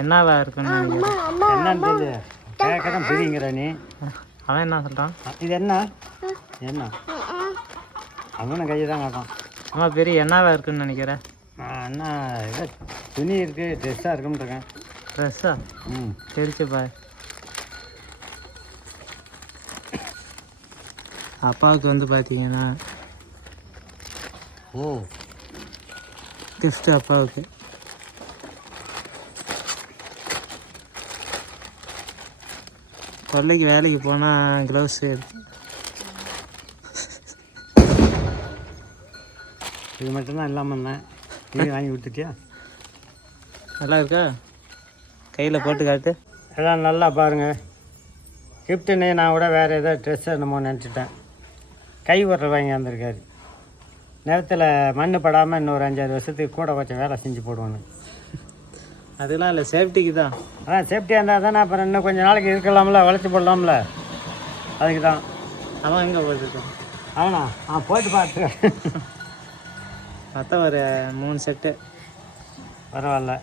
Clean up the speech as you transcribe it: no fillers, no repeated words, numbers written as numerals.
என்னவா இருக்குன்னு நினைக்கிறேன். என்னன்னு சொல்லு, கேட்க தான் புரியுங்கிற நீ. அவன் என்ன சொல்கிறான்? இது என்ன என்ன அவனும் கையை தான் காட்டான். அம்மா பெரிய என்னவா இருக்குன்னு நினைக்கிறேன். என்ன ஏதோ துணி இருக்குது, ட்ரெஸ்ஸாக இருக்குன்னு இருக்கேன். ட்ரெஸ்ஸா? ம், தெரிச்சு பாரு. அப்பாவுக்கு வந்து பார்த்தீங்கன்னா ஓ கிஃப்ட் அப்பாவுக்கு. கொல்லைக்கு வேலைக்கு போனால் க்ளவுஸ் எடுத்து. இது மட்டும்தான் இல்லாமல் இருந்தேன். இது வாங்கி கொடுத்துட்டியா? நல்லா இருக்கா? கையில் போட்டு காட்டு. எல்லாம் நல்லா பாருங்கள். கிஃப்ட்டுன்னு நான் கூட வேறு ஏதோ ட்ரெஸ் என்னமோ நினச்சிட்டேன். கை உரல் வாங்கி வந்திருக்காரு. நிலத்தில் மண் படாமல் இன்னொரு 5-6 வருஷத்துக்கு கூட கொஞ்சம் வேலை செஞ்சு போடுவானு. அதெல்லாம் இல்லை, சேஃப்டிக்கு தான். அதான் சேஃப்டியாக இருந்தால் தானே அப்புறம் இன்னும் கொஞ்சம் நாளைக்கு இருக்கலாம்ல, வளைச்சி போடலாம்ல, அதுக்கு தான். அவன் எங்கே போட்டுருக்கான்? அவனா? போட்டு பார்த்து மொத்தம் ஒரு 3 செட்டு. பரவாயில்ல.